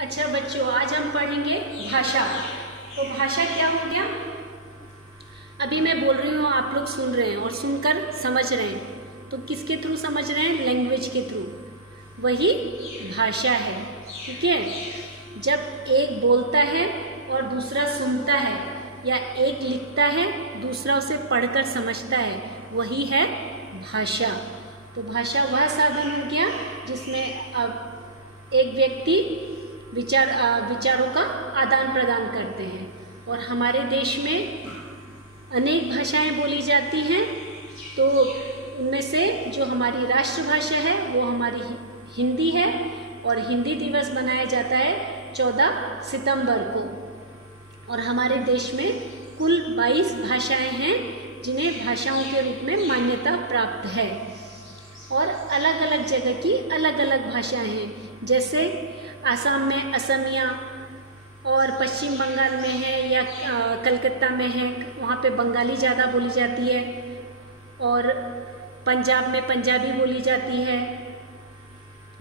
अच्छा बच्चों, आज हम पढ़ेंगे भाषा। तो भाषा क्या हो गया? अभी मैं बोल रही हूँ, आप लोग सुन रहे हैं और सुनकर समझ रहे हैं। तो किसके थ्रू समझ रहे हैं? लैंग्वेज के थ्रू। वही भाषा है, ठीक है। जब एक बोलता है और दूसरा सुनता है, या एक लिखता है दूसरा उसे पढ़कर समझता है, वही है भाषा। तो भाषा वह साधन हो गया जिसमें अब एक व्यक्ति विचारों का आदान प्रदान करते हैं। और हमारे देश में अनेक भाषाएं बोली जाती हैं। तो उनमें से जो हमारी राष्ट्रभाषा है वो हमारी हिंदी है, और हिंदी दिवस मनाया जाता है 14 सितंबर को। और हमारे देश में कुल 22 भाषाएं हैं जिन्हें भाषाओं के रूप में मान्यता प्राप्त है। और अलग अलग जगह की अलग अलग भाषाएं हैं, जैसे आसाम में असमिया, और पश्चिम बंगाल में है या कलकत्ता में है, वहाँ पे बंगाली ज़्यादा बोली जाती है। और पंजाब में पंजाबी बोली जाती है,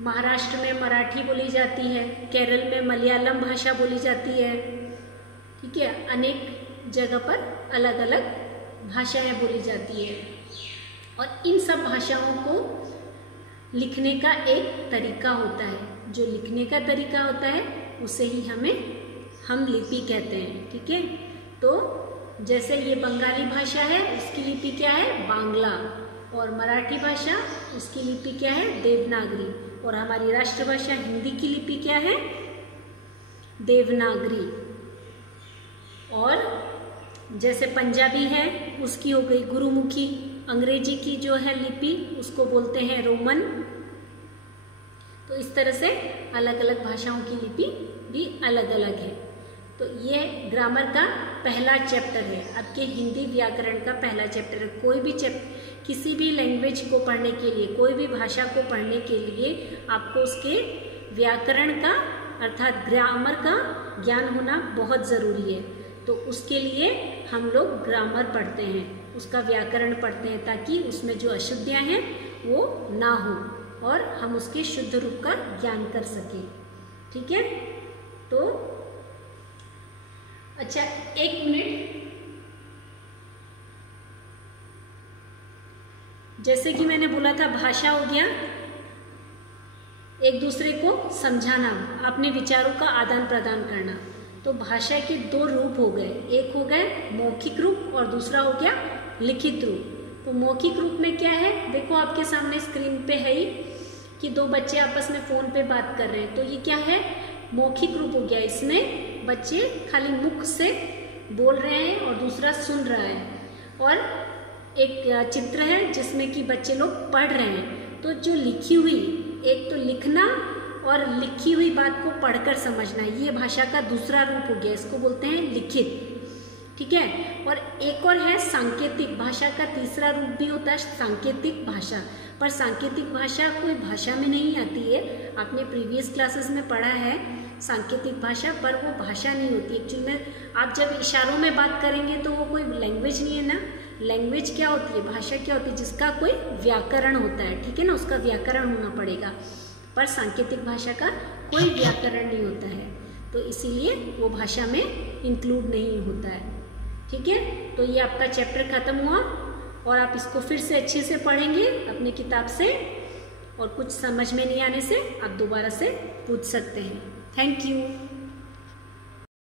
महाराष्ट्र में मराठी बोली जाती है, केरल में मलयालम भाषा बोली जाती है, ठीक है। अनेक जगह पर अलग अलग भाषाएं बोली जाती है। और इन सब भाषाओं को लिखने का एक तरीका होता है। जो लिखने का तरीका होता है उसे ही हम लिपि कहते हैं, ठीक है। तो जैसे ये बंगाली भाषा है, उसकी लिपि क्या है? बांग्ला। और मराठी भाषा, उसकी लिपि क्या है? देवनागरी। और हमारी राष्ट्रभाषा हिंदी की लिपि क्या है? देवनागरी। और जैसे पंजाबी है, उसकी हो गई गुरुमुखी। अंग्रेजी की जो है लिपि, उसको बोलते हैं रोमन। तो इस तरह से अलग अलग भाषाओं की लिपि भी अलग अलग है। तो ये ग्रामर का पहला चैप्टर है, आपके हिंदी व्याकरण का पहला चैप्टर है। कोई भी किसी भी लैंग्वेज को पढ़ने के लिए, कोई भी भाषा को पढ़ने के लिए आपको उसके व्याकरण का अर्थात ग्रामर का ज्ञान होना बहुत ज़रूरी है। तो उसके लिए हम लोग ग्रामर पढ़ते हैं, उसका व्याकरण पढ़ते हैं, ताकि उसमें जो अशुद्धियाँ हैं वो ना हो और हम उसके शुद्ध रूप का ज्ञान कर सकें, ठीक है। तो अच्छा, एक मिनट। जैसे कि मैंने बोला था, भाषा हो गया एक दूसरे को समझाना, अपने विचारों का आदान प्रदान करना। तो भाषा के दो रूप हो गए, एक हो गए मौखिक रूप और दूसरा हो गया लिखित रूप। तो मौखिक रूप में क्या है? देखो आपके सामने स्क्रीन पे है ही कि दो बच्चे आपस में फ़ोन पे बात कर रहे हैं। तो ये क्या है? मौखिक रूप हो गया। इसमें बच्चे खाली मुख से बोल रहे हैं और दूसरा सुन रहा है। और एक चित्र है जिसमें कि बच्चे लोग पढ़ रहे हैं। तो जो लिखी हुई, एक तो लिखना और लिखी हुई बात को पढ़कर समझना, ये भाषा का दूसरा रूप हो गया। इसको बोलते हैं लिखित, ठीक है। और एक और है सांकेतिक। भाषा का तीसरा रूप भी होता है सांकेतिक भाषा। पर सांकेतिक भाषा कोई भाषा में नहीं आती है। आपने प्रीवियस क्लासेस में पढ़ा है सांकेतिक भाषा, पर वो भाषा नहीं होती। एक्चुअली में आप जब इशारों में बात करेंगे तो वो कोई लैंग्वेज नहीं है ना। लैंग्वेज क्या होती है? भाषा क्या होती है? जिसका कोई व्याकरण होता है, ठीक है ना, उसका व्याकरण होना पड़ेगा। पर सांकेतिक भाषा का कोई व्याकरण नहीं होता है, तो इसीलिए वो भाषा में इंक्लूड नहीं होता है, ठीक है। तो ये आपका चैप्टर खत्म हुआ, और आप इसको फिर से अच्छे से पढ़ेंगे अपनी किताब से, और कुछ समझ में नहीं आने से आप दोबारा से पूछ सकते हैं। Thank you.